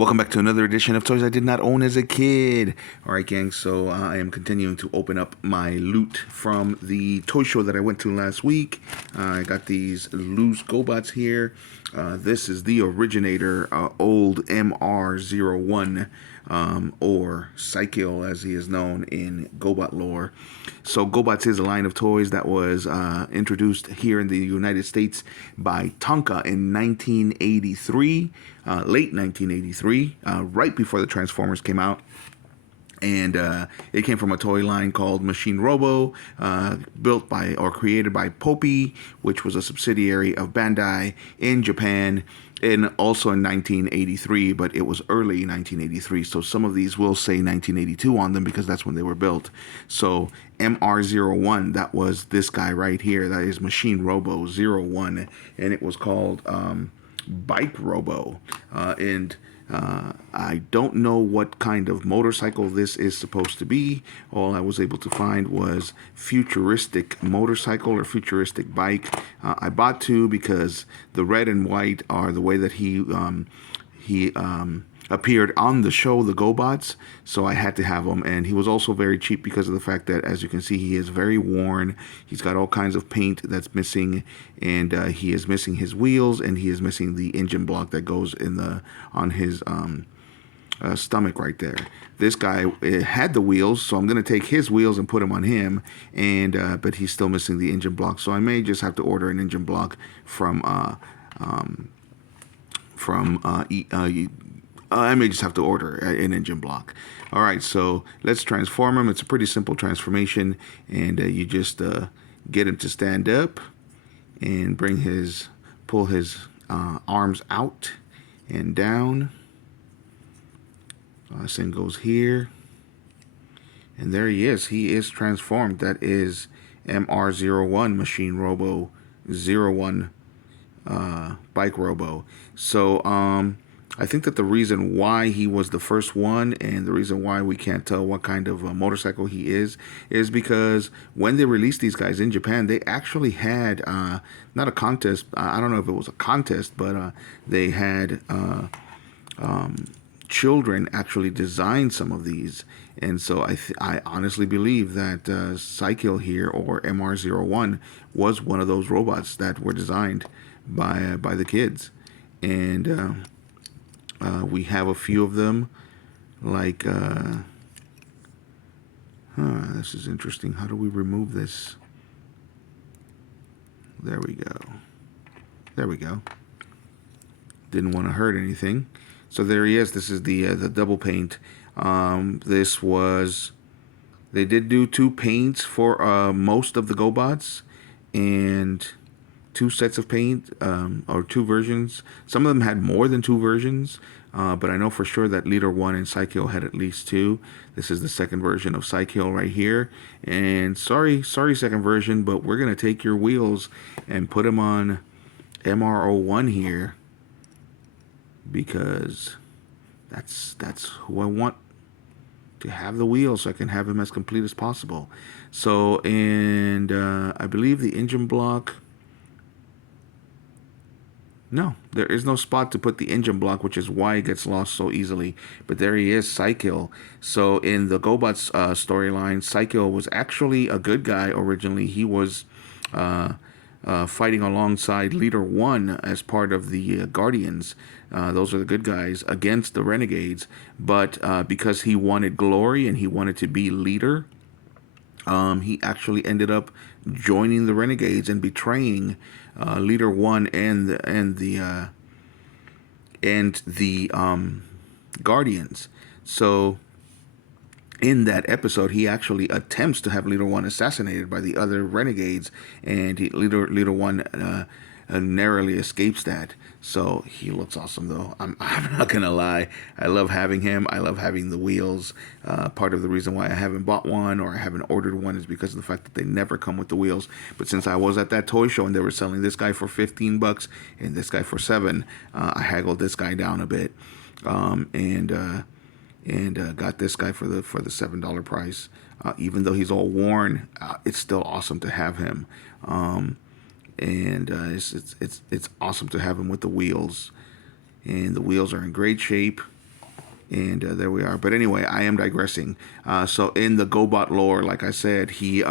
Welcome back to another edition of Toys I Did Not Own as a Kid. Alright, gang, so I am continuing to open up my loot from the toy show that I went to last week. I got these loose Gobots here. This is the originator, old MR01, or Psycho as he is known in Gobot lore. So Gobots is a line of toys that was introduced here in the United States by Tonka in 1983. Late 1983, right before the Transformers came out. And it came from a toy line called Machine Robo, built by or created by Poppy, which was a subsidiary of Bandai in Japan, and also in 1983, but it was early 1983. So some of these will say 1982 on them because that's when they were built. So MR01, that was this guy right here. That is Machine Robo 01, and it was called Bike Robo, and I don't know what kind of motorcycle this is supposed to be. All I was able to find was futuristic motorcycle or futuristic bike. I bought two because the red and white are the way that he appeared on the show, the Gobots, so I had to have him. And he was also very cheap because of the fact that, as you can see, he is very worn. He's got all kinds of paint that's missing, and he is missing his wheels, and he is missing the engine block that goes on his stomach right there. This guy had the wheels, so I'm going to take his wheels and put them on him, and but he's still missing the engine block, so I may just have to order an engine block I may just have to order an engine block. All right, so let's transform him. It's a pretty simple transformation, and you just get him to stand up and pull his arms out and down. Same goes here, and there he is. He is transformed. That is MR01, Machine Robo 01, Bike Robo. So I think that the reason why he was the first one, and the reason why we can't tell what kind of motorcycle he is because when they released these guys in Japan, they actually had not a contest. I don't know if it was a contest, but they had children actually design some of these. And so I honestly believe that Psycho here, or MR01, was one of those robots that were designed by the kids. And we have a few of them, like, this is interesting. How do we remove this? There we go. There we go. Didn't want to hurt anything. So there he is. This is the double paint. They did do two paints for most of the Gobots, and two sets of paint, or two versions. Some of them had more than two versions, but I know for sure that Leader 1 and Psycho had at least two. This is the second version of Psycho right here. And sorry second version, but we're going to take your wheels and put them on MR01 here, because that's who I want to have the wheels, so I can have him as complete as possible. So, and I believe the engine block... No, there is no spot to put the engine block, which is why it gets lost so easily. But there he is, Psycho. So in the Gobots storyline, Psycho was actually a good guy originally. He was fighting alongside Leader 1 as part of the Guardians. Those are the good guys against the Renegades. But because he wanted glory and he wanted to be leader, he actually ended up joining the Renegades and betraying Leader 1 and the Guardians. So in that episode, he actually attempts to have Leader 1 assassinated by the other Renegades, and Leader 1 narrowly escapes that. So he looks awesome, though. I'm not gonna lie. I love having him. I love having the wheels. Part of the reason why I haven't bought one or I haven't ordered one is because of the fact that they never come with the wheels. But since I was at that toy show and they were selling this guy for $15 and this guy for $7, I haggled this guy down a bit, and got this guy for the $7 price. Even though he's all worn, it's still awesome to have him. And it's awesome to have him with the wheels, and the wheels are in great shape. And there we are. But anyway, I am digressing. So in the Gobot lore, like I said, he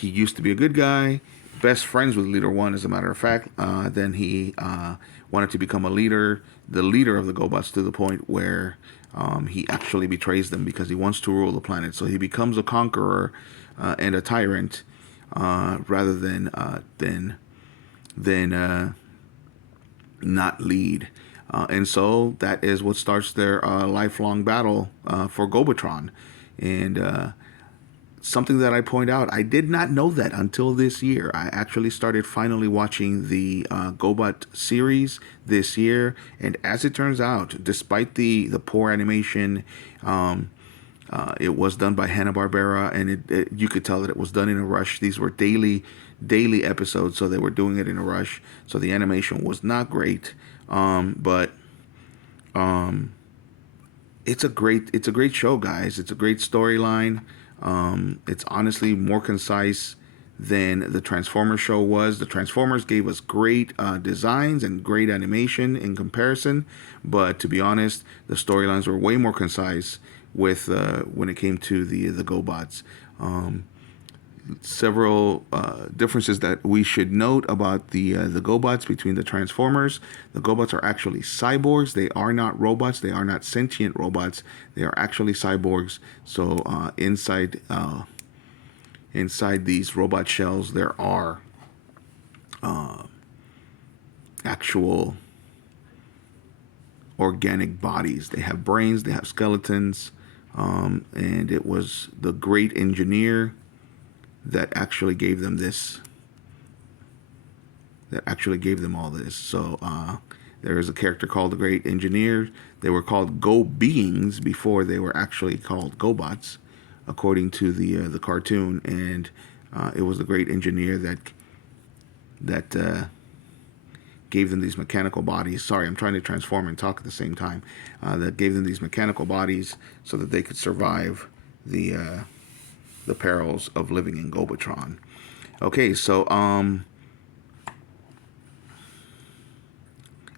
used to be a good guy, best friends with Leader One, as a matter of fact. Then he wanted to become a leader, the leader of the Gobots, to the point where he actually betrays them because he wants to rule the planet. So he becomes a conqueror and a tyrant rather than not lead. And so that is what starts their lifelong battle for Gobotron. And something that I point out, I did not know that until this year. I actually started finally watching the Gobot series this year, and as it turns out, despite the poor animation, it was done by Hanna-Barbera, and you could tell that it was done in a rush. These were daily episodes, so they were doing it in a rush. So the animation was not great, but it's a great show, guys. It's a great storyline. It's honestly more concise than the Transformers show was. The Transformers gave us great designs and great animation in comparison, but to be honest, the storylines were way more concise with when it came to the Gobots. Several differences that we should note about the Gobots between the Transformers. The Gobots are actually cyborgs. They are not robots. They are not sentient robots. They are actually cyborgs. So inside these robot shells, there are actual organic bodies. They have brains. They have skeletons. And it was the great engineer that actually gave them this, that actually gave them all this. So there is a character called the Great Engineer. They were called Go Beings before they were actually called Gobots, according to the cartoon. And it was the Great Engineer that gave them these mechanical bodies. Sorry, I'm trying to transform and talk at the same time. That gave them these mechanical bodies so that they could survive the perils of living in Gobotron. Okay, so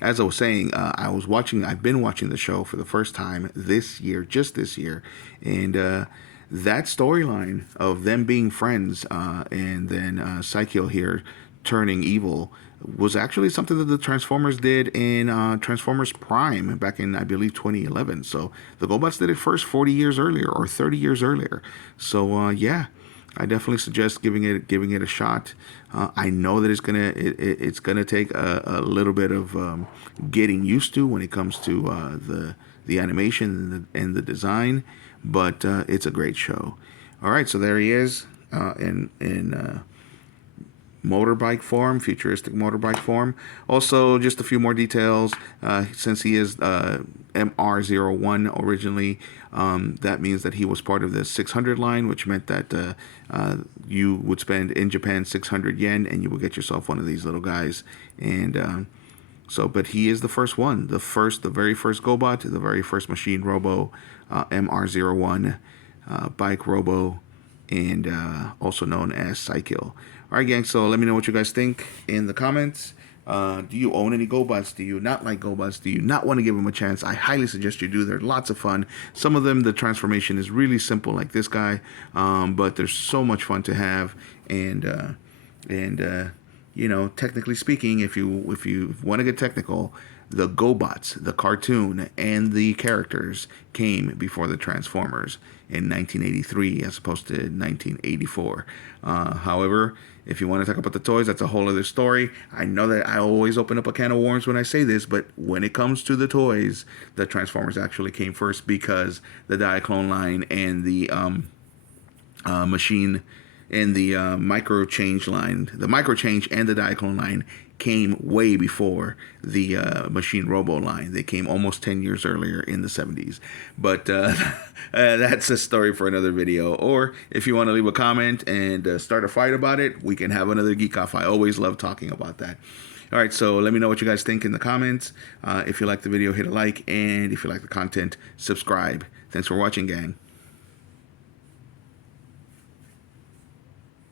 as I was saying, I've been watching the show for the first time this year, just this year, and that storyline of them being friends and then Psycho here turning evil was actually something that the Transformers did in Transformers Prime back in, I believe, 2011. So the Gobots did it first 40 years earlier or 30 years earlier. So yeah, I definitely suggest giving it a shot. I know that it's gonna take a little bit of getting used to when it comes to the animation and the design, but it's a great show. All right, so there he is in motorbike form, futuristic motorbike form. Also, just a few more details. Since he is MR01 originally, that means that he was part of the 600 line, which meant that you would spend in Japan 600 yen and you would get yourself one of these little guys. And but he is the first one, the very first Gobot, the very first machine robo, MR01 bike robo, and also known as Psykill. All right, gang, so let me know what you guys think in the comments. Do you own any Gobots? Do you not like Gobots? Do you not want to give them a chance? I highly suggest you do. They're lots of fun. Some of them, the transformation is really simple, like this guy, but they're so much fun to have. And you know, technically speaking, if you want to get technical, the Gobots, the cartoon, and the characters came before the Transformers in 1983 as opposed to 1984. However, if you want to talk about the toys, that's a whole other story. I know that I always open up a can of worms when I say this, but when it comes to the toys, the Transformers actually came first because the Diaclone line and the machine and the micro change line, the micro change and the Diaclone line came way before the machine robo line. They came almost 10 years earlier in the 70s. But that's a story for another video. Or if you want to leave a comment and start a fight about it, we can have another Geek Off. I always love talking about that. All right, so let me know what you guys think in the comments. If you like the video, hit a like. And if you like the content, subscribe. Thanks for watching, gang.